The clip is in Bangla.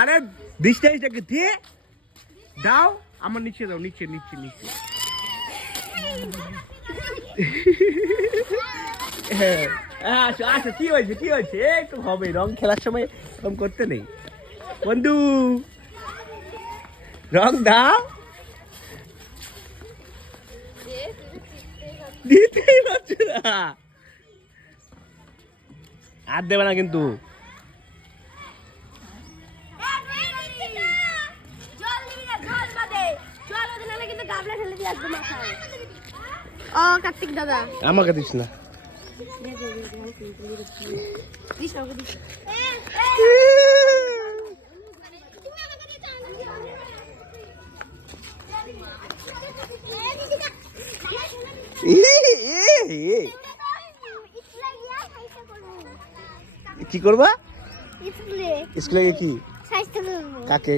আরে ডিস্টেন্সটাকে দিয়ে দাও, আমার নিচে দাও, নিচে নিচে নিচে। আচ্ছা কি হয়েছে, কি হয়েছে? একটু হবে, রং খেলার সময় এরকম করতে নেই বন্ধু। রং দাও, দিতেই পারছে না। আর দেবে না কিন্তু। ও কার্তিক দাদা, আমাকে দিস না। কি করবা স্কুলে? কি কাকে?